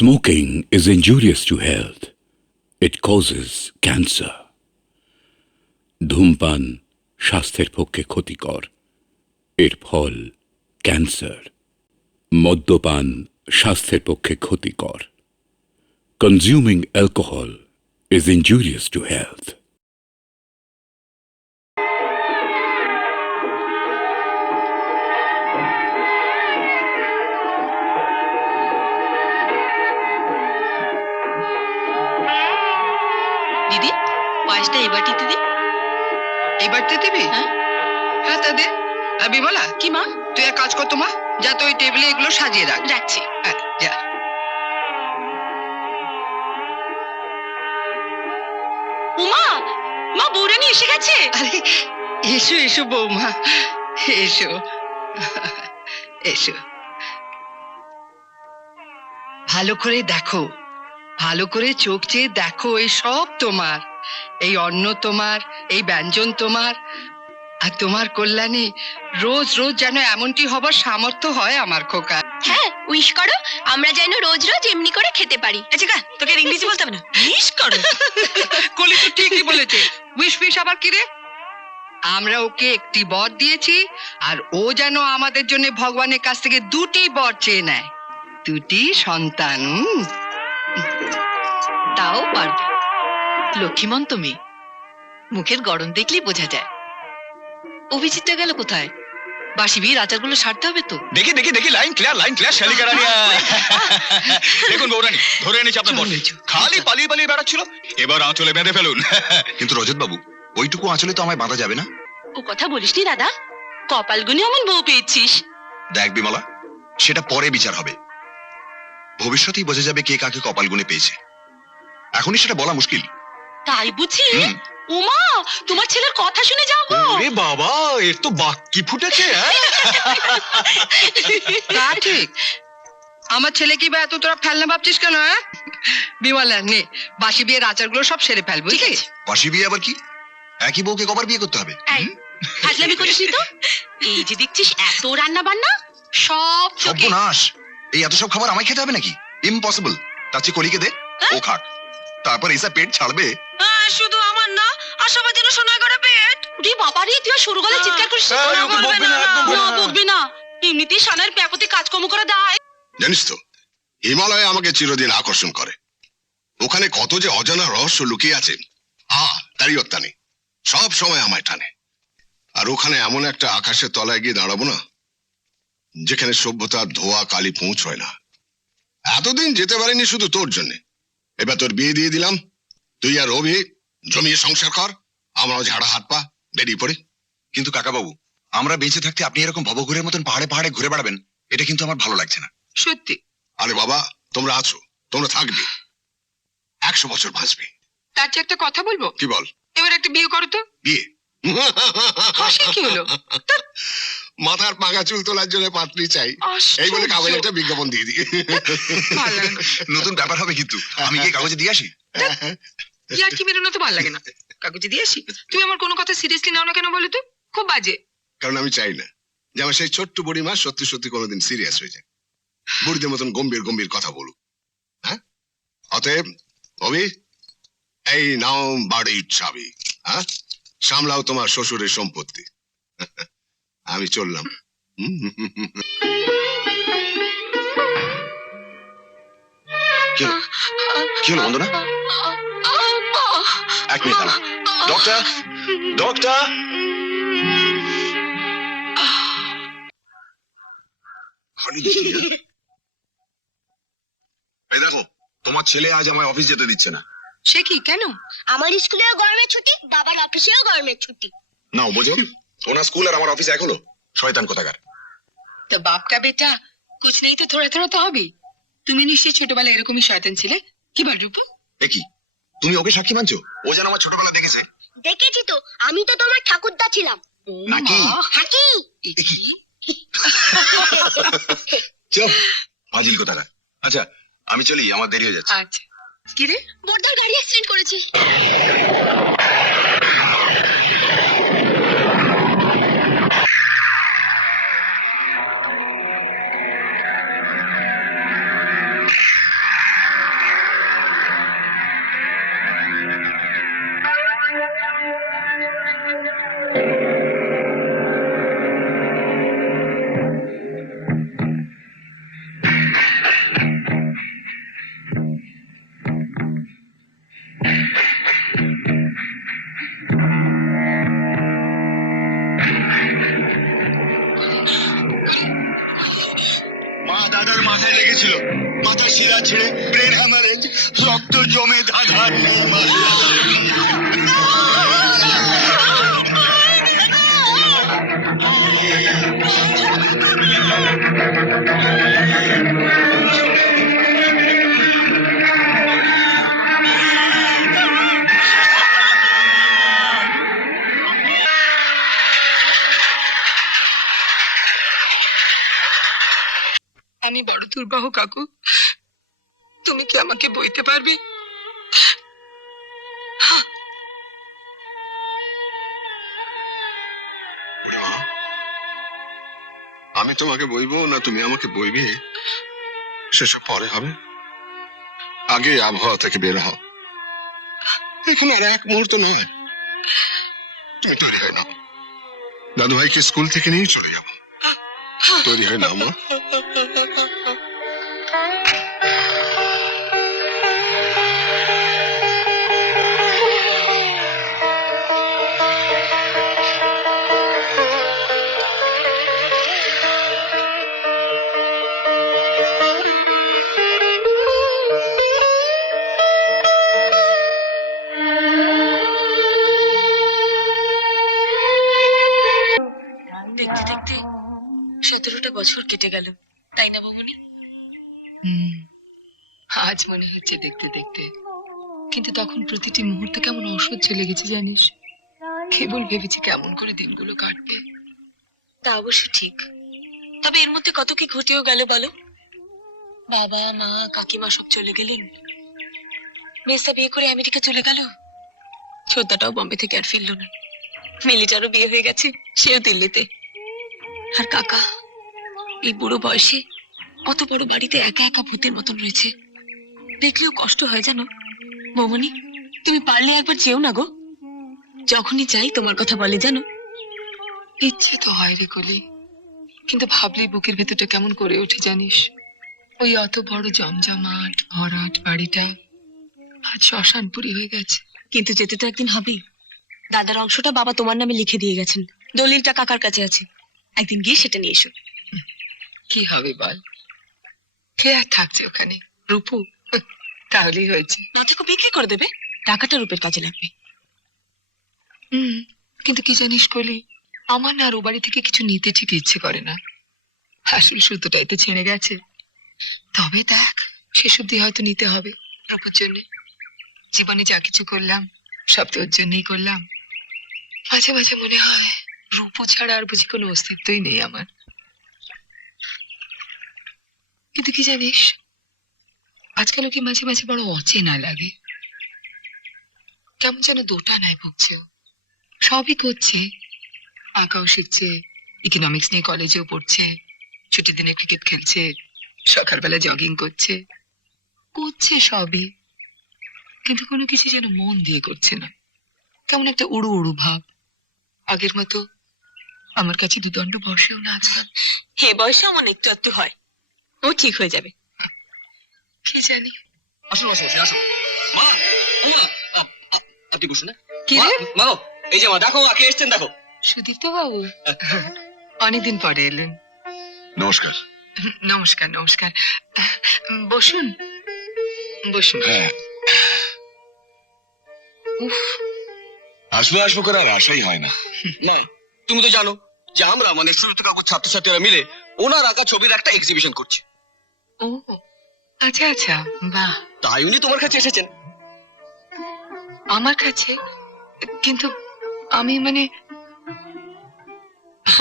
Smoking is injurious to health. It causes cancer. ধূমপান স্বাস্থ্যের পক্ষে ক্ষতিকর। এর ফল ক্যান্সার। মদ্যপান স্বাস্থ্যের পক্ষে ক্ষতিকর। Consuming alcohol is injurious to health. দিদি পায়েসটা এবার দিতে দি। এবার দিবি? হ্যাঁ তা দে। আর বিমলা, কি মা? তুই এক কাজ কর তো মা, যা তো ওই টেবিলে এগুলো সাজিয়ে রাখ। রাখছি। হ্যাঁ যা। উমা, মা বৌরানী এসে গেছে। আরে এসো এসো বৌমা, এসো এসো। ভালো করে দেখো, ভালো করে চোখ চেয়ে দেখো, এই সব তোমার। এই অন্ন তোমার, এই ব্যঞ্জন তোমার, আর তোমার কল্যাণে রোজ রোজ যেন এমনটি হবার সামর্থ্য হয় আমার খোকা। হ্যাঁ, উইশ করো আমরা যেন রোজ রোজ এমনি করে খেতে পারি। আচ্ছা তোকে আর ইংরেজি বলতে হবে না, উইশ করো। কলি তো ঠিকই বলেছে। উইশ ফিশ আবার কি রে? আমরা ওকে একটি বর দিয়েছি, আর ও যেন আমাদের জন্য ভগবানের কাছ থেকে দুটি বর চেয়ে নেয়, দুটি সন্তান। তাও পারবে, লক্ষ্মীমন্ত মেয়ে। মুখের গড়ন দেখলেই বোঝা যায়। অভিজিৎটা গেল কোথায়? বাসি বিয়ের আচারগুলো সারতে হবে তো। দেখি দেখি দেখি, লাইন ক্লিয়ার শালিকা রানী। দেখুন বৌরানী, ধরে এনেছি আপনার বর। খালি পালিয়ে পালিয়ে বেড়াচ্ছিল, এবার আঁচলে বেঁধে ফেলুন। কিন্তু রজত বাবু, ওইটুকু আঁচলে তো আমায় বাঁধা যাবে না। ও কথা বলিসনি দাদা, কপাল গুনে অমন বউ পেয়েছিস। দেখ বিমলা, সেটা পরে বিচার হবে। ভবিষ্যতেই বোঝা যাবে কে কাকে কপাল গুনে পেয়েছে। এখনই সেটা বলা মুশকিল। তাই বুঝি? উমা, তোমার ছেলের কথা শুনে যাও গো। ওরে বাবা, এর তো বাক্কি ফুটেছে। তা ঠিক। আমার ছেলে কি বা এত তোরা ফেলনা ভাবছিস কেন? বিমলা নে, বাসি বিয়ের আচারগুলো সব সেরে ফেল, বুঝলি? বাসি বিয়ে আবার কি? একই বউকে কবার বিয়ে করতে হবে? ফাজলামি করিসনি তো? এই যে দেখছিস এত রান্না বান্না, সব তোকে। সর্বনাশ, এই এত সব খাবার আমায় খেতে হবে নাকি? ইম্পসিবল। তার চেয়ে কলিকে দে, ও খাক, তারপর এসা পেট ছাড়বে। শুধু আমার না, আশাবাদীরও শোনা করে পেট। রে বাবা রে, তুই সরু গলায় চিৎকার করিস না। বকবি না, এমনিতেই সানার প্যাপতে কাজকর্ম করে দেয়। জানিস তো, হিমালয় আমাকে চিরদিন আকর্ষণ করে। ওখানে কত যে অজানা রহস্য লুকিয়ে আছে, তারই অত্যা নেই। সব সময় আমায় টানে। আর ওখানে এমন একটা আকাশের তলায় গিয়ে দাঁড়াবো না, যেখানে সভ্যতার ধোয়া কালি পৌঁছয় না। এতদিন যেতে পারিনি শুধু তোর জন্য। এবার তোর বিয়ে দিয়ে দিলাম, তুই আর রবি জমিয়ে সংসার কর, আমরাও ঝাড়া হাত পা বেরিয়ে পড়ি। কিন্তু কাকা বাবু, আমরা বেঁচে থাকতে আপনি এরকম ভবঘুরের মতন পাহাড়ে পাহাড়ে ঘুরে বেড়াবেন, এটা কিন্তু আমার ভালো লাগছে না। সত্যি। আরে বাবা, তোমরা আছো, তোমরা থাকবে, 100 বছর বাঁচবে। তার চেয়ে একটা কথা বলবো? কি বল? এবার একটা বিয়ে করো তো। বিয়ে? হাসি কি হলো? মাথার পাকা চুল তোলার জন্য পাত্রী চাই, এই বলে কাগজে একটা বিজ্ঞাপন দিয়ে দিই। নতুন ব্যাপার হবে কিন্তু। আমি কি কাগজে দিয়ে আসি? ইয়ার কি বেরোনো তো ভালো লাগে না, কাগজে দিয়ে আসি। তুমি আমার কোনো কথা সিরিয়াসলি নাও না কেন বলো তো? খুব বাজে। কারণ আমি চাই না যে আমার সেই ছোট্ট বুড়িমা সত্যি সত্যি কোনোদিন সিরিয়াস হয়ে যায়, বুড়িদের মতন গম্ভীর গম্ভীর কথা বলুক। হ্যাঁ, অতএব অভি, এই নাও বাড়ির চাবি। হ্যাঁ, সামলাও তোমার শ্বশুরের সম্পত্তি। আমি চললাম। কি হলো বন্ধনা? এক মিনিট দাঁড়া। Doctor, doctor. এই দেখো, তোমার ছেলে আজ আমায় অফিস যেতে দিচ্ছে না। সে কি, কেন? আমার স্কুলেও গরমের ছুটি, বাবার অফিসেও গরমের ছুটি। নাও বোঝো, ওনার স্কুল আর আমার অফিস এক হলো। শয়তান কোথাকার। তো বাপটা বেটা কুছ নেই তো থোড়া থোড়া তো হবে। তুমি নিশ্চয়ই ছোটবেলায় এরকমই শয়তান ছিলে। কি বল রূপা? কি তুমি ওকে সাক্ষী মানছো? ও যেন আমার ছোটবেলা দেখেছে। দেখেছি তো, আমি তো তোমার ঠাকুরদা ছিলাম। নাকি? হাকি। চুপ, ফাজিল কোথাকার। আচ্ছা আমি চলি, আমার দেরি হয়ে যাচ্ছে। আচ্ছা, কি রে? বড়দার গাড়ি অ্যাক্সিডেন্ট করেছি। মা দাদার মাথায় লেগেছিল, মাথা শিরা ছেড়ে ব্রেন হ্যামারেজ, রক্ত জমে ধাঁধার ন্যায় মারা গেল। আমি বড় দুর্বাহ কাকু, তুমি কি আমাকে বইতে পারবে? ওরে মা, আমি তোমাকে বইবো না তুমি আমাকে বইবে সেসব পরে হবে। আগে আবহাওয়া থেকে বের হও, এখন আর এক মুহূর্ত নয়। তুমি তৈরি হয় না, দাদু ভাইকে স্কুল থেকে নিয়ে চলে যাবো। তৈরি হয় না মা? দেখতে দেখতে 17টা বছর কেটে গেল, তাই না বৌমনি? আজ মনে হচ্ছে দেখতে দেখতে, কিন্তু তখন প্রতিটি মুহূর্তে কেমন অসহ্য লেগেছে জানিস। কেবল ভেবেছি কেমন করে দিনগুলো কাটবে। তা অবশ্য ঠিক, তবে এর মধ্যে কত কি ঘটেও গেল বলো। বাবা মা কাকিমা সব চলে গেলেন, মেসা বিয়ে করে আমেরিকা চলে গেল, শ্রদ্ধাটাও বম্বে থেকে আর ফিরল না, মিলিটারও বিয়ে হয়ে গেছে, সেও দিল্লিতে। আর কাকা এই বুড়ো বয়সে অত বড় বাড়িতে একা একা ভূতের মতন রয়েছে, দেখলেও কষ্ট হয় জানো। বৌমনি, তুমি পারলে একবার যেও না গো, যখনই যাই তোমার কথা বলে জানো। ইচ্ছে তো হয় রে কলি, কিন্তু ভাবলেই বুকের ভেতরটা কেমন করে ওঠে জানিস। ওই অত বড় জমজমাট ভরাট বাড়িটা আজ শ্মশানপুরি হয়ে গেছে। কিন্তু যেতে তো একদিন হবেই। দাদার অংশটা বাবা তোমার নামে লিখে দিয়ে গেছেন, দলিলটা কাকার কাছে আছে, একদিন গিয়ে সেটা নিয়ে এসো। কি হবে বল, কে আর থাকছে ওখানে? রূপু, তাহলেই হয়েছে। না থেকে বিক্রি করে দেবে, টাকাটা রূপের কাজে লাগবে। কিন্তু কি জানিস কলি, আমার না আর ও বাড়ি থেকে কিছু নিতে ঠিক ইচ্ছে করে না। আসল সুতোটাই তো ছেড়ে গেছে। তবে দেখ, শেষ অব্দি হয়তো নিতে হবে রূপুর জন্য। জীবনে যা কিছু করলাম সব তো ওর জন্যই করলাম। মাঝে মাঝে মনে হয় রূপু ছাড়া আর বুঝি কোনো অস্তিত্বই নেই আমার। কিন্তু কি জানিস, আজকাল কি মাঝে মাঝে বড় অচেনা লাগে, কেমন যেন দোটানায় ভুগছে। ও সবই করছে, আঁকাও শিখছে, ইকোনমিক্স নিয়ে কলেজেও পড়ছে, ছুটির দিনে ক্রিকেট খেলছে, সকালবেলা জগিং করছে, করছে সবই, কিন্তু কোনো কিছু যেন মন দিয়ে করছে না। কেমন একটা উড়ু উড়ু ভাব। আগের মতো আমার কাছে দুদণ্ড বসেও না আজকাল। হে বয়সে আমার একটু একটু হয়, ও ঠিক হয়ে যাবে। কি জানি। আসুন আসুন আসুন মা, ও মা, আপনি বসুন না। কি রে? মা গো, এই যে মা দেখো, আগে এসছেন দেখো। সুদীপ্ত বাবু অনেকদিন পরে এলেন। নমস্কার। নমস্কার নমস্কার, বসুন বসুন। উফ, আসবে আসবো করে আর আশাই হয় না। না, তুমি তো জানো যে আমরা মানে সুরত কাকুর ছাত্রছাত্রীরা মিলে ওনার আঁকা ছবির একটা এক্সিবিশন করছি। ও আচ্ছা আচ্ছা, বাহ। তাই উনি তোমার কাছে এসেছেন। আমার কাছে? কিন্তু আমি মানে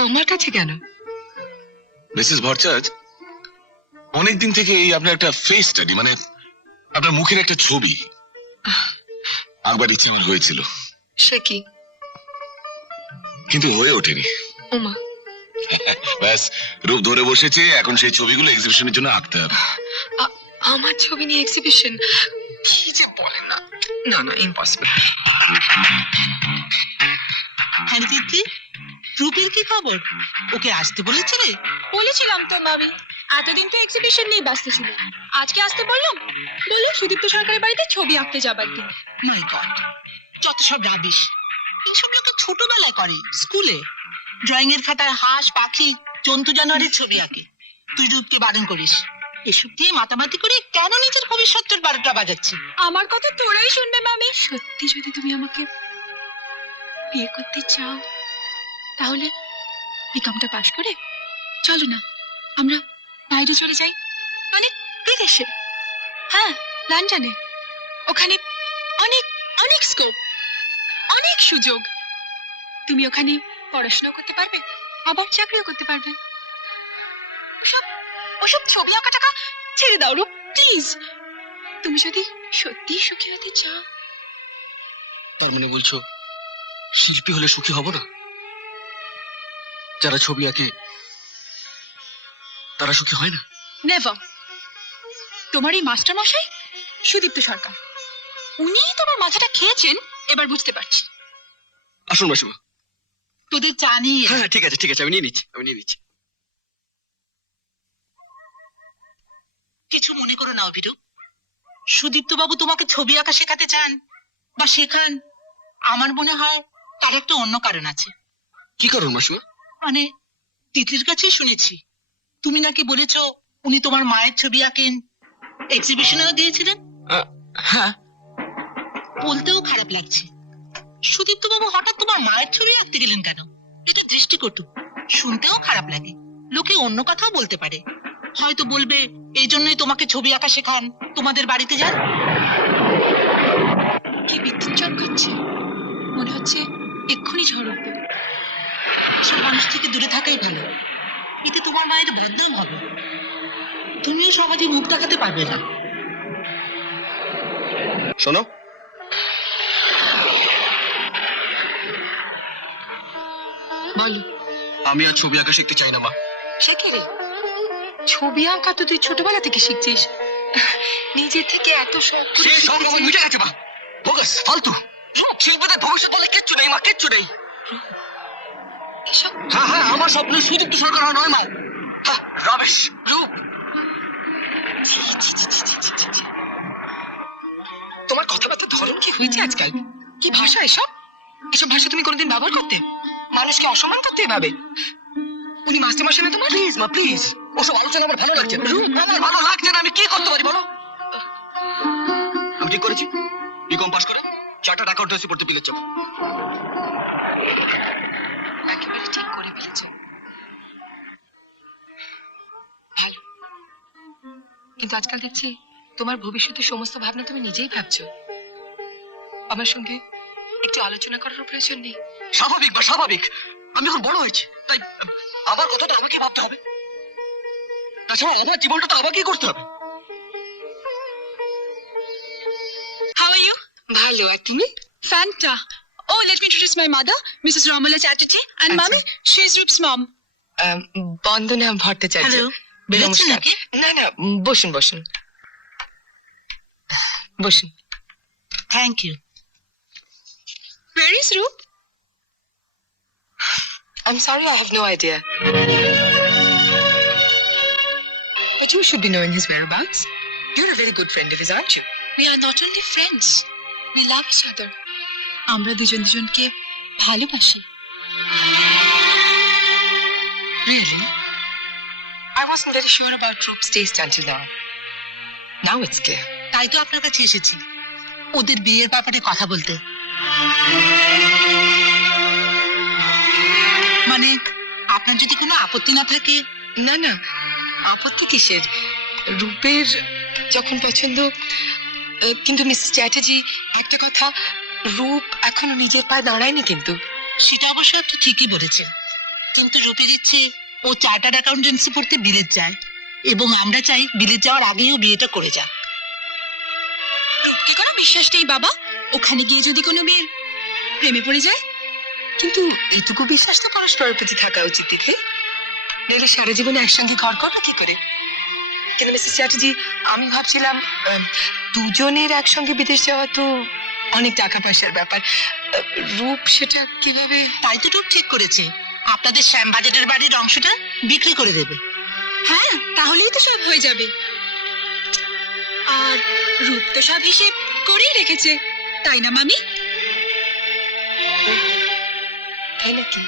আমার কাছে কেন? মিসেস ভট্টাচার্য, অনেকদিন থেকে এই আপনার একটা ফেস স্টাডি, মানে আপনার মুখের একটা ছবি আঁকবার ইচ্ছে আমার হয়েছিল, সে কি? কিন্তু হয়ে ওঠেনি। ওমা, ব্যাস, রূপ ধরে বসেছে, এখন সেই ছবিগুলো এক্সিবিশনের জন্য আঁকতে হবে। আমার ছবি নিয়ে এক্সিবিশন? কি যে বলেন না, না না, ইম্পসিবল। হ্যাঁ তিতলি, রূপের কি খবর? ওকে আসতে বলেছিলে? বলেছিলাম তো মামি, এতদিন তো এক্সিবিশন নিয়ে ব্যস্ত ছিল, আজকে আসতে বললাম। বললো সুদীপ্ত সরকারের বাড়িতে ছবি আঁকতে যাবার দিন। মাই গড, যত সব রাবিশ। এইসব লোক ছোটবেলায় করে, স্কুলে ড্রয়িং এর খাতায় হাঁস, পাখি, জন্তু জানোয়ারের ছবি আঁকে। তুই রূপকে বারণ করিস। এসব দিয়ে মাতামাতি করে কেন নিজের ভবিষ্যতের 12টা বাজাচ্ছি? আমার কথা তোরাই শুনবে মামি। সত্যি যদি তুমি আমাকে বিয়ে করতে চাও, তাহলে বিকমটা পাশ করে চলো না আমরা বাইরে চলে যাই, মানে বিদেশে। হ্যাঁ, লন্ডনে। ওখানে অনেক অনেক স্কোপ, অনেক সুযোগ। তুমি ওখানে পড়াশোনা করতে পারবে, আবার চাকরিও করতে পারবে। ওসব ওসব ছবি আঁকা টাকা ছেড়ে দাও রূপ, প্লিজ। তুমি যদি সত্যি সুখী হতে চাও। তার মানে বলছো শিল্পী হলে সুখী হব না? যারা ছবি আঁকে তারা সুখী হয় না? নেভার। তোমার এই মাস্টার মশাই সুদীপ্ত সরকার, উনি তোমার মাথাটা খেয়েছেন, এবার বুঝতে পারছি। আসুন মাসিমা। তোদের চা নিয়ে হ্যাঁ ঠিক আছে ঠিক আছে, আমি নিয়ে নিচ্ছি। কিছু মনে করো না অভিরূপ। সুদীপ্ত বাবু তোমাকে ছবি আঁকা শেখাতে চান বা শেখান, আমার মনে হয় তার একটা অন্য কারণ আছে। কি কারণ মাসিমা? মানে তিতলির কাছে শুনেছি তুমি নাকি বলেছ উনি তোমার মায়ের ছবি আঁকেন, এক্সিবিশনেও দিয়েছিলেন। হ্যাঁ। বলতেও খারাপ লাগছে, সুদীপ্ত বাবু হঠাৎ তোমার মায়ের ছবি আঁকতে গেলেন কেন? এটা দৃষ্টিকটু, শুনতেও খারাপ লাগে। লোকে অন্য কথাও বলতে পারে, হয়তো বলবে এই জন্যই তোমাকে ছবি আঁকা শেখান, তোমাদের বাড়িতে যান। কি বিদ্যুৎ চমকাচ্ছে, মনে হচ্ছে এক্ষুনি ঝড় উঠবে। সব মানুষ থেকে দূরে থাকাই ভালো, এতে তোমার মায়ের বদনাম হবে। তুমি সমাজে মুখ দেখাতে পারবে না। শোনো, বলো। আমি আর ছবি আঁকা শিখতে চাই না মা। সে কি রে, ছবি আঁকা তো তুই ছোটবেলা থেকে শিখছিস, নিজে থেকে এত শখ করে সে সব আমার মিটে গেছে মা। ফোকাস ফালতু। শিল্পীদের ভবিষ্যৎ বলে কিচ্ছু নেই মা, কিচ্ছু নেই। এসব হ্যাঁ হ্যাঁ, আমার স্বপ্ন সুদীপ্ত সরকার হওয়া নয় মা। রমেশ রূপ। ছি, ছি, ছি, ছি, ছি, ছি, ছি। তোমার কথাবার্তার ধরন কি হয়েছে আজকাল? কি ভাষা এসব? এসব ভাষা তুমি কোনোদিন ব্যবহার করতে? মানুষকে অসম্মান করতে এভাবে? উনি মাস্টার মশাই না তোমার? প্লিজ মা প্লিজ, ওসব আলোচনা আমার ভালো লাগছে না। আমার ভালো লাগছে না, আমি কি করতে পারি বলো? আমি ঠিক করেছি, বিকম পাস করে চার্টার্ড অ্যাকাউন্টেন্সি পড়তে বিলেত যাবো। একেবারে ঠিক করে ফেলেছ, ভালো। কিন্তু আজকাল দেখছি তোমার ভবিষ্যতের সমস্ত ভাবনা তুমি নিজেই ভাবছো, আমার সঙ্গে একটু আলোচনা করার প্রয়োজন নেই? স্বাভাবিক বা স্বাভাবিক, আমি এখন বড় হয়েছি, তাই আমার কথাটা আমাকে ভাবতে হবে। তাছাড়া আমার জীবনটা তো আমাকেই করতে হবে। How are you? ভালো, আর তুমি? Fanta. Oh, let me introduce my mother, Mrs. Ramala Chatterjee, and mommy, she is Rup's mom. Bandana Bhattacharya. Hello, বেরোচ্ছেন নমস্কার। নাকি? না না, বসুন বসুন বসুন। Thank you. Where is Rup? I'm sorry, I have no idea. But you should be knowing his whereabouts. You're a very good friend of his, aren't you? We are not only friends, we love each other. আমরা দুজন দুজনকে ভালোবাসি। Really? I wasn't very sure about Roop's taste until now. Now it's clear. তাই তো আপনার কাছে এসেছি, ওদের বিয়ের ব্যাপারে কথা বলতে। মানে আপনার যদি কোনো আপত্তি না থাকে। না না, আপত্তি কিসের? রূপের যখন পছন্দ। কিন্তু মিসেস চ্যাটার্জি, একটা কথা, রূপ এখনো নিজের পায়ে দাঁড়ায়নি কিন্তু। সেটা অবশ্য আপনি ঠিকই বলেছেন, কিন্তু রূপের ইচ্ছে ও চার্টার্ড অ্যাকাউন্টেন্সি পড়তে বিলেত যায়, এবং আমরা চাই বিলেত যাওয়ার আগেই ও বিয়েটা করে যাক। রূপকে কোনো বিশ্বাস নেই বাবা, ওখানে গিয়ে যদি কোনো মেয়ের প্রেমে পড়ে যায়। কিন্তু এটুকু বিশ্বাস তো পরস্পরের প্রতি থাকা উচিত দিদি, নইলে সারা জীবনে একসঙ্গে ঘর করবে কি করে? কিন্তু মিসেস চ্যাটার্জি, আমি ভাবছিলাম দুজনের একসঙ্গে বিদেশ যাওয়া তো অনেক টাকা পয়সার ব্যাপার। রূপ সেটা কিভাবে? তাই তো রূপ ঠিক করেছে আপনাদের শ্যামবাজারের বাড়ির অংশটা বিক্রি করে দেবে। হ্যাঁ, তাহলেই তো সব হয়ে যাবে। আর রূপ তো সব হিসেব করেই রেখেছে, তাই না মামি? তাই নাকি?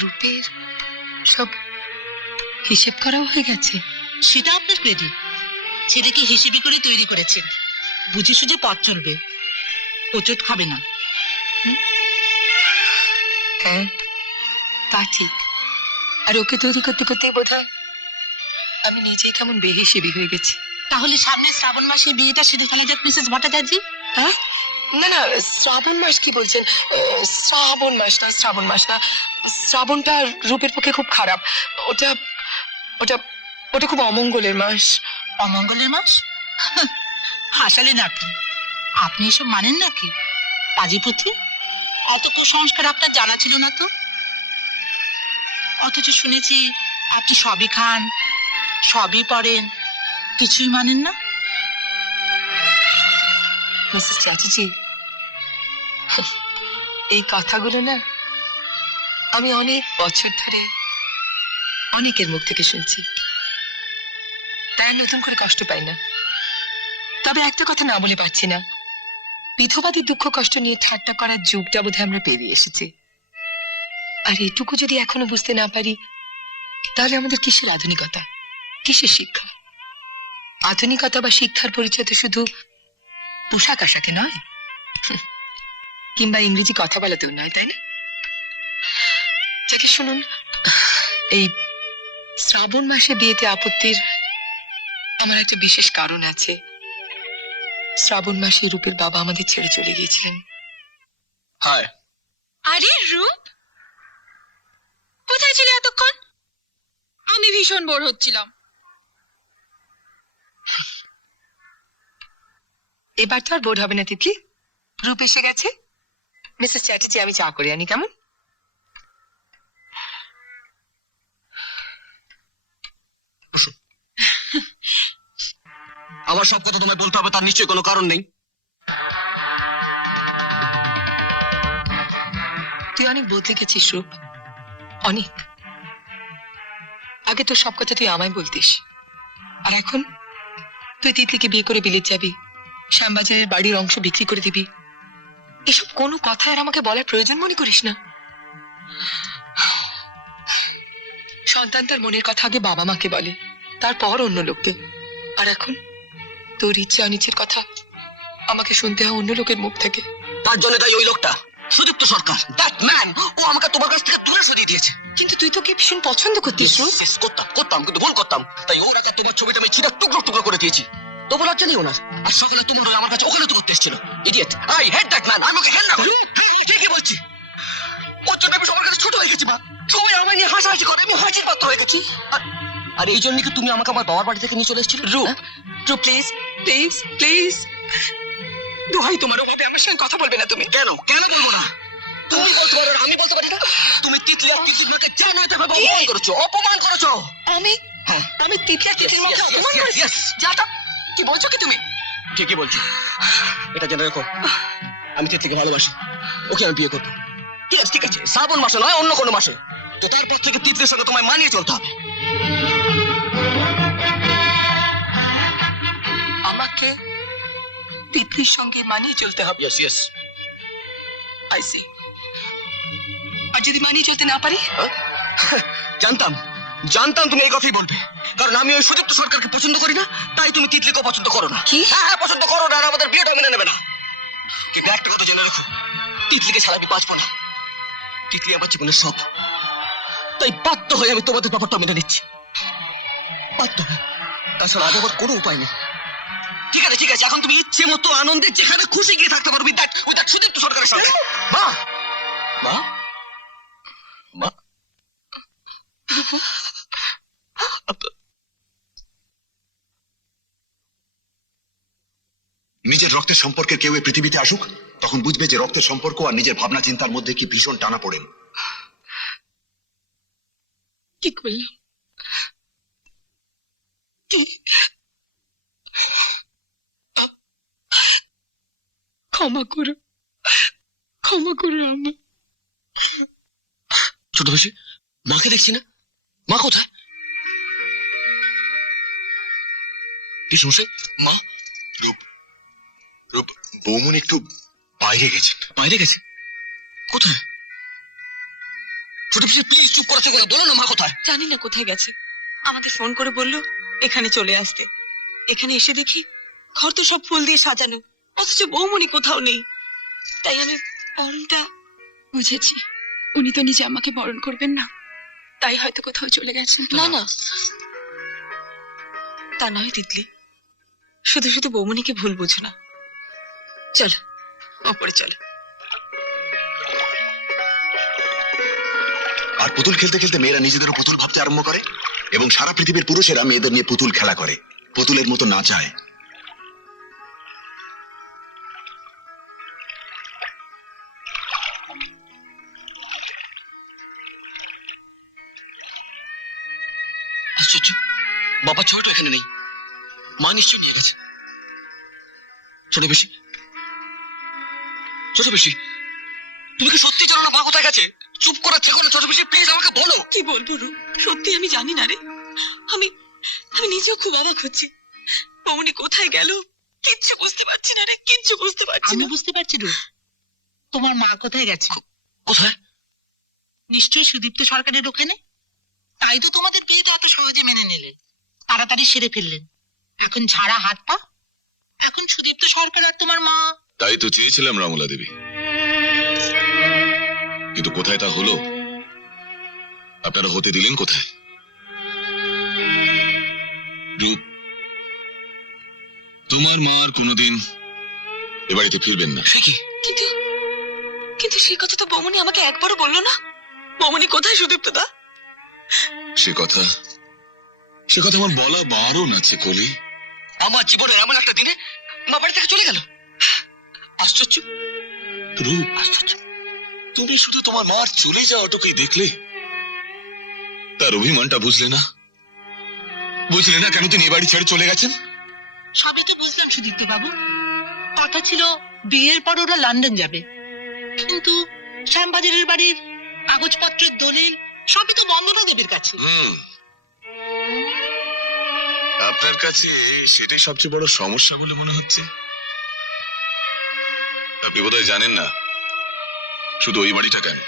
রূপের সব হিসেব করাও হয়ে গেছে? সেটা আপনার ক্রেডিট। ছেলেকে হিসেবে করে তৈরি করেছেন, বুঝে সুঝে পথ চলবে, ওচট খাবে না। হ্যাঁ, তা ঠিক। আর ওকে তৈরি করতে করতে বোধহয় আমি নিজেই কেমন বেহিসেবি হয়ে গেছি। তাহলে সামনে শ্রাবণ মাসে বিয়েটা সেরে ফেলা যাক মিসেস ভট্টাচার্য। হ্যাঁ, না না, শ্রাবণ মাস কি বলছেন? শ্রাবণ মাস না, শ্রাবণ মাস না। শ্রাবণটা রূপের পক্ষে খুব খারাপ। ওটা ওটা ওটা খুব অমঙ্গলের মাস। অমঙ্গলের মাস? হাসালেন আপনি। আপনি এসব মানেন নাকি? পাজিপুথি অত কুসংস্কার আপনার জানা ছিল না তো। অথচ শুনেছি আপনি সবই খান, সবই পড়েন, কিছুই মানেন না। মিসেস চ্যাটার্জি, এই কথাগুলো না আমি অনেক বছর ধরে অনেকের মুখ থেকে শুনছি, তাই আর নতুন করে কষ্ট পাই না। তবে একটা কথা না বলে পারছি না, বিধবাদের দুঃখ কষ্ট নিয়ে ঠাট্টা করার যুগটা বোধহয় আমরা পেরিয়ে এসেছি। আর এটুকু যদি এখনো বুঝতে না পারি, তাহলে আমাদের কিসের আধুনিকতা, কিসের শিক্ষা? আধুনিকতা বা শিক্ষার পরিচয় তো শুধু পোশাক আশাকে নয়, কিংবা ইংরেজি কথা বলাতেও নয়, তাই না? যাকে শুনুন, এই শ্রাবণ মাসে বিয়েতে আপত্তির আমার একটা বিশেষ কারণ আছে। শ্রাবণ মাসে রূপের বাবা আমাদের ছেড়ে চলে গিয়েছিলেন। হাই। আরে রূপ, কোথায় ছিলে এতক্ষণ? আমি ভীষণ বোর হচ্ছিলাম। এবার তো আর বোর হবে না তিতলি, রূপ এসে গেছে। মিসেস চ্যাটার্জি, আমি চা করে আনি, কেমন? আমার সব কথা তোমায় বলতে হবে তার নিশ্চয়ই কোনো কারণ নেই। তুই অনেক বদলে গেছিস রূপ, অনেক। আগে তোর সব কথা তুই আমায় বলতিস, আর এখন তুই তিতলিকে বিয়ে করে বিলেত যাবি, শ্যামবাজারের বাড়ির অংশ বিক্রি করে দিবি। এসব কোনো কথা আর আমাকে বলার প্রয়োজন মনে করিস না। সন্তান তার মনের কথা আগে বাবা মাকে বলে, তারপর অন্য লোককে। আর এখন তোর ইচ্ছে অনিচ্ছের কথা আমাকে শুনতে হয় অন্য লোকের মুখ থেকে। তার জন্য তাই ওই লোকটা সুদীপ্ত সরকার, দ্যাট ম্যান, ও আমাকে তোমার কাছ থেকে দূরে সরিয়ে দিয়েছে। কিন্তু তুই তোকে ভীষণ পছন্দ করতিস। Yes, করতাম কিন্তু ভুল করতাম। তাই ওর একটা তোমার ছবিটা আমি ছিঁড়া টুকরো টুকরো করে দিয়েছি। তবু লজ্জা নেই ওনার। আর সকালে তোমার ওই আমার কাছে ওখানে করতে এসেছিল। Idiot, I hate that man. আমি ওকে ঘেন্না করি। ঠিকই বলছি। ওর জন্য আমি সবার কাছে ছোট হয়ে গেছি মা। সবাই আমায় নিয়ে হাসাহাসি করে, আমি হাসির পাত্র হয়ে গেছি। আর এই জন্য কি তুমি আমাকে আমার বাবার বাড়ি থেকে নিয়ে চলে এসেছিলে? রূপ, রূপ, প্লিজ প্লিজ প্লিজ, দোহাই তোমার, ওভাবে আমার সঙ্গে কথা বলবে না তুমি। কেন বলবো না? তুমি বলতে পারো, আমি বলতে পারি না? তুমি তিতলি আর তিতলির মেয়েকে যা নয় তা ভাবে অপমান করেছো। আমি হ্যাঁ, আমি তিতলি আর তিতলির মধ্যে অপমান করেছি? Yes. যা তো, কি বলছো কি তুমি? ঠিকই বলছি। এটা জেনে রেখো, আমি তিতলিকে ভালোবাসি, ওকে আমি বিয়ে করবো। ঠিক আছে, শ্রাবণ মাসে নয়, অন্য কোনো মাসে। তো তারপর থেকে তিতলির সঙ্গে তোমায় মানিয়ে চলতে হবে। আমাকে তিতলির সঙ্গে মানিয়ে চলতে হবে? Yes yes. I see. আর যদি মানিয়ে চলতে না পারি? জানতাম তুমি এই কথাই বলবে, কারণ আমি ওই সুদীপ্ত সরকারকে পছন্দ করি না, তাই তুমি তিতলিকেও পছন্দ করো না। কি? হ্যাঁ, পছন্দ করো না, আর আমাদের বিয়েটা মেনে নেবে না। কিন্তু একটা কথা জেনে রেখো, তিতলিকে ছাড়া আমি বাঁচবো না। তিতলি আমার জীবনের সব, তাই বাধ্য হয়ে আমি তোমাদের ব্যাপারটা মেনে নিচ্ছি, বাধ্য হয়ে। তাছাড়া আজ আমার কোনো উপায় নেই। ঠিক আছে, এখন তুমি ইচ্ছে মতো আনন্দে যেখানে খুশি গিয়ে থাকতে পারো উইথ সুদীপ্ত সরকারের সঙ্গে। মা মা মা নিজের রক্তের সম্পর্কের কেউ এই পৃথিবীতে আসুক, তখন বুঝবে যে রক্তের সম্পর্ক আর নিজের ভাবনা চিন্তার মধ্যে কি ভীষণ টানা পড়েন। কি করলাম? কি? ক্ষমা করো, ক্ষমা করো আমি। ছোট বেশি মাকে দেখছি না, মা কোথায়? কি শুনছে? মা রূপ, রূপ, বৌমনি একটু বাইরে গেছে। বাইরে গেছে? কোথায়? ছোট বেশি প্লিজ চুপ করা থেকে না, বলো না মা কোথায়? জানি না কোথায় গেছে, আমাদের ফোন করে বললো এখানে চলে আসতে। এখানে এসে দেখি ঘর তো সব ফুল দিয়ে সাজানো, অথচ বৌমনি কোথাও নেই। তাই আমি বরণটা বুঝেছি, উনি তো নিজে আমাকে বরণ করবেন না, তাই হয়তো কোথাও চলে গেছেন। না না, তা নয় তিতলি, শুধু শুধু বৌমনিকে ভুল বুঝো না। চলো ওপরে চলো। আর পুতুল খেলতে খেলতে মেয়েরা নিজেদেরও পুতুল ভাবতে আরম্ভ করে এবং সারা পৃথিবীর পুরুষেরা মেয়েদের নিয়ে পুতুল খেলা করে, পুতুলের মতো নাচায়। আশ্চর্য, বাবা ছোট এখানে নেই, মা নিশ্চয়ই নিয়ে গেছে। ছোট বেশি, ছোট বেশি, তুমি কি সত্যি জানো না মা কোথায় গেছে? চুপ করা থেকো না ছোট বেশি, প্লিজ আমাকে বলো। কি বলবো রূপ, সত্যি আমি জানি না রে। আমি আমি নিজেও খুব অবাক হচ্ছি, বৌমনি কোথায় গেল কিচ্ছু বুঝতে পারছি না রে, কিচ্ছু বুঝতে পারছি আমি না। বুঝতে পারছি রূপ, তোমার মা কোথায় গেছে? কোথায়? নিশ্চয়ই সুদীপ্ত সরকারের ওখানে। তাই তো তোমাদের বিয়েটা এত সহজে মেনে নিলেন, তাড়াতাড়ি সেরে ফেললেন। এখন ঝাড়া হাত পা, এখন সুদীপ্ত সরকার আর তোমার মা। তাই তো চেয়েছিলাম রামলা দেবী, কিন্তু কোথায় তা হলো? আপনারা হতে দিলেন কোথায়? রূপ, তোমার মা আর কোনোদিন এ বাড়িতে ফিরবেন না। সে কি? কিন্তু কিন্তু সে কথা তো বৌমনি আমাকে একবারও বললো না। বৌমনি কোথায় সুদীপ্ত দা? সে কথা আমার বলা বারণ আছে কলি। আমার জীবনের এমন একটা দিনে মা বাড়ি থেকে চলে গেল। আশ্চর্য, রূপ, আশ্চর্য। তুমি শুধু তোমার মার চলে যাওয়াটুকুই দেখলে, তার অভিমানটা বুঝলে না? বুঝলে না কেন তিনি এ বাড়ি ছেড়ে চলে গেছেন? সবই তো বুঝলাম সুদীপ্ত বাবু, কথা ছিল বিয়ের পর ওরা লন্ডন যাবে, কিন্তু শ্যামবাজারের বাড়ির কাগজপত্রের দলিল সবই তো বন্দনা দেবীর কাছে। আপনার কাছে সেটাই সবচেয়ে বড় সমস্যা বলে মনে হচ্ছে। আপনি বোধহয় জানেন না, শুধু ওই বাড়িটা কেন,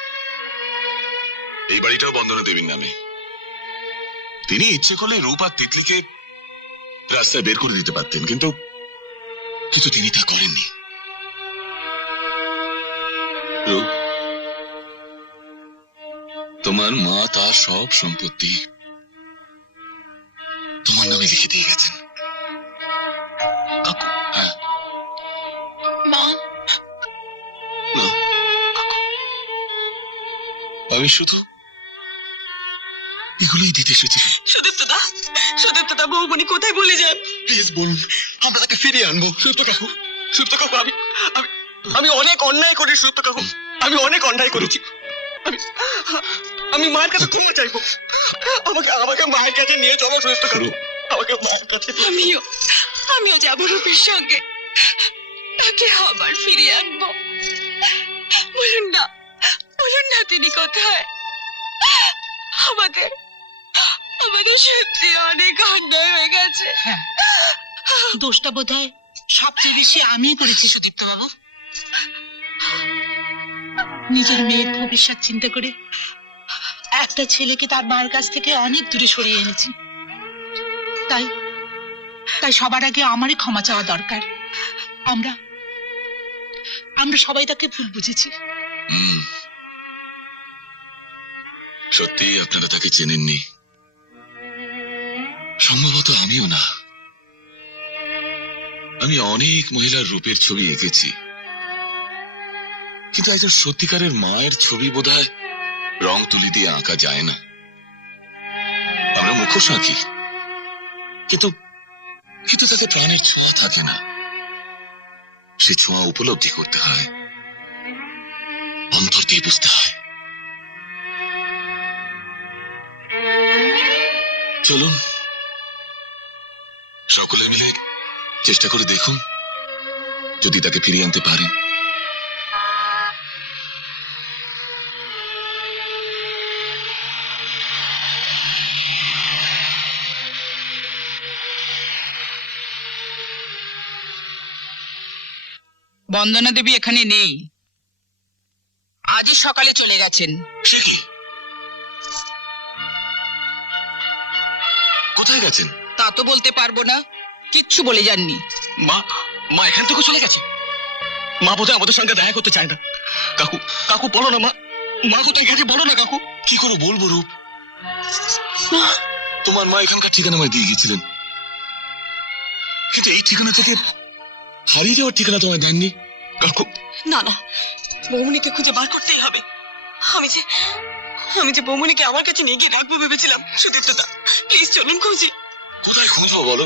এই বাড়িটাও বন্দনা দেবীর নামে। তিনি ইচ্ছে করলে রূপ আর তিতলিকে রাস্তায় বের করে দিতে পারতেন, কিন্তু তিনি তা করেননি। রূপ, তোমার মা তার সব সম্পত্তি তোমার নামে লিখে দিয়ে গেছেন। কাকু, হ্যাঁ, মা, না, কাকু, আমি শুধু এগুলোই দিতে এসেছি। সুদীপ্ত দা বৌমনি কোথায় বলে যান? প্লিজ বলুন, আমরা তাকে ফিরিয়ে আনবো। সুপ্ত কাকু, সুপ্ত কাকু, আমি অনেক অন্যায় করি সুপ্ত কাকু, আমি অনেক অন্যায় করেছি। আমি মায়ের কাছে ক্ষমা চাইবো। আমাকে মায়ের কাছে নিয়ে চলো সুপ্ত কাকু, আমাকে মায়ের কাছে। আমিও যাবো রূপের সঙ্গে, তাকে আবার ফিরিয়ে আনবো। বলুন না তিনি কোথায়? আমাদের সত্যি অনেক অন্যায় হয়ে গেছে। হ্যাঁ, দোষটা বোধহয় সবচেয়ে বেশি আমিই করেছি সুদীপ্ত বাবু। নিজের মেয়ের ভবিষ্যৎ চিন্তা করে একটা ছেলেকে তার মায়ের কাছ থেকে অনেক দূরে সরিয়ে এনেছি। তাই সবার আগে আমারই ক্ষমা চাওয়া দরকার। আমরা সবাই তাকে ভুল বুঝেছি। সত্যি আপনারা তাকে চেনেননি, সম্ভবত আমিও না। আমি অনেক মহিলার রূপের ছবি এঁকেছি, কিন্তু একজন সত্যিকারের মায়ের ছবি বোধহয় রং তুলি দিয়ে আঁকা যায় না। আমরা মুখোশ আঁকি, কিন্তু তাতে প্রাণের ছোঁয়া থাকে না। সে ছোঁয়া উপলব্ধি করতে হয়, অন্তর দিয়ে বুঝতে হয়। চলুন সকলে মিলে চেষ্টা করে দেখুন, যদি তাকে ফিরিয়ে আনতে পারেন। বন্দনা দেবী এখানে নেই, আজই সকালে চলে গেছেন। সে কি? কোথায় গেছেন? তা তো বলতে পারবো না, কিচ্ছু বলে যাননি। মা মা এখান থেকে চলে গেছে। মা বোধহয় আমাদের সঙ্গে দেখা করতে চায় না। কাকু কাকু বলো না মা, মা কোথায় গেছে বলো না কাকু। কি করে বলবো রূপ? তোমার মা এখানকার ঠিকানা আমায় দিয়ে গেছিলেন, কিন্তু এই ঠিকানা থেকে হারিয়ে যাওয়ার ঠিকানা তোমায় দেননি। কাকু না না, বৌমনিকে খুঁজে বার করতেই হবে। আমি যে বৌমনিকে আমার কাছে নিয়ে গিয়ে রাখবো ভেবেছিলাম। সুদীপ্ত দা প্লিজ চলুন খুঁজি। কোথায় খুঁজবো বলো?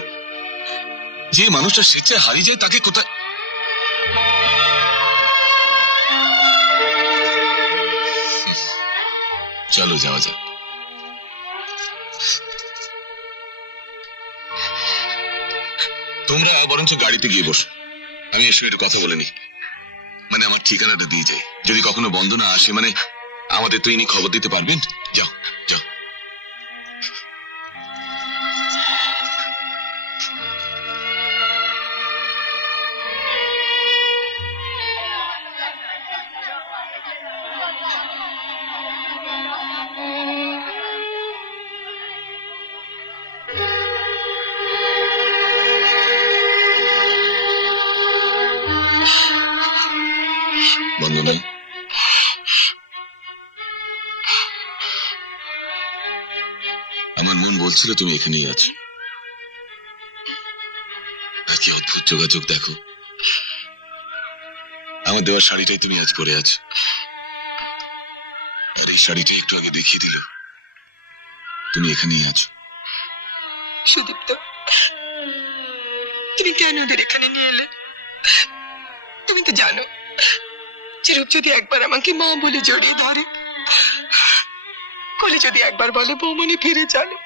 যে মানুষটা স্বেচ্ছায় হারিয়ে যায় তাকে কোথায়? চলো যাওয়া যাক। তোমরা বরঞ্চ গাড়িতে গিয়ে বসো, আমি এর সঙ্গে একটু কথা বলে নি। মানে আমার ঠিকানাটা দিয়ে যাই, যদি কখনো বন্দনা আসে, মানে আমাদের তো ইনি খবর দিতে পারবেন। যাও যাও। বন্দনা, আমার মন বলছিল তুমি এখানেই আছো। আর কি অদ্ভুত যোগাযোগ দেখো, আমার দেওয়ার শাড়িটাই তুমি আজ পরে আছো, আর এই শাড়িটা একটু আগে দেখিয়ে দিল তুমি এখানেই আছো। সুদীপ্ত, তুমি কেন ওদের এখানে নিয়ে এলে? তুমি তো জানো যে রূপ যদি একবার আমাকে মা বলে জড়িয়ে ধরে, কোলে যদি একবার বলে বৌমনি ফিরে চলো,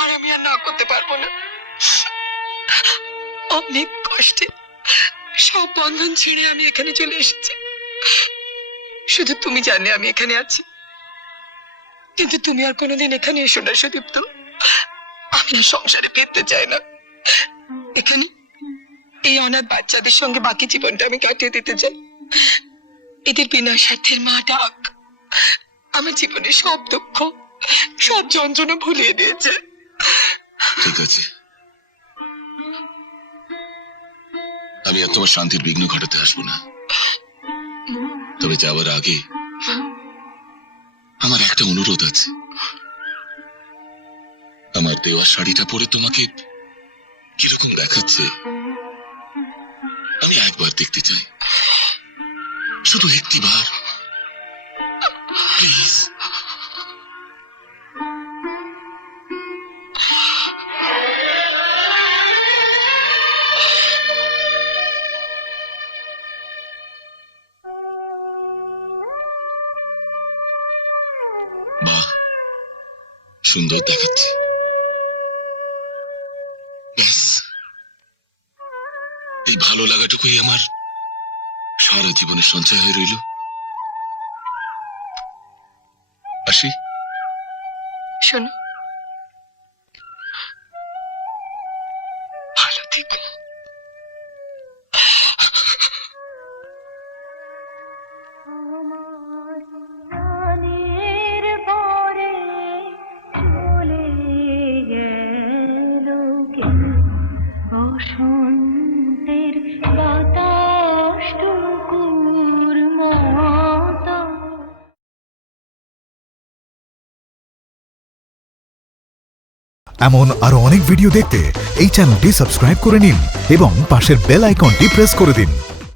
আর আমি আর না করতে পারবো না। অনেক কষ্টে সব বন্ধন ছেড়ে আমি এখানে চলে এসেছি। শুধু তুমি জানলে আমি এখানে আছি, কিন্তু তুমি আর কোনোদিন এখানে এসো না সুদীপ্ত। আমি আর সংসারে পেতে চাই না। এখানে এই অনাথ বাচ্চাদের সঙ্গে বাকি জীবনটা আমি কাটিয়ে দিতে চাই। এদের বিনা স্বার্থের মা ডাক আমার জীবনে সব দুঃখ, সব যন্ত্রণা ভুলিয়ে দিয়েছে। ঠিক আছে, আমি আর তোমার শান্তির বিঘ্ন ঘটাতে আসবো না, তবে যাওয়ার আগে আমার একটা অনুরোধ আছে। আমার দেওয়া শাড়িটা পরে তোমাকে কিরকম দেখাচ্ছে আমি একবার দেখতে চাই, শুধু একটিবার প্লিজ। বাহ, সুন্দর দেখাচ্ছে। ব্যাস, এই ভালো লাগাটুকুই আমার সারা জীবনের সঞ্চয় হয়ে রইল। আসি। শোনো, ভালো থেকো। এমন আরো অনেক ভিডিও দেখতে এই চ্যানেলটি সাবস্ক্রাইব করে নিন এবং পাশের বেল আইকনটি প্রেস করে দিন।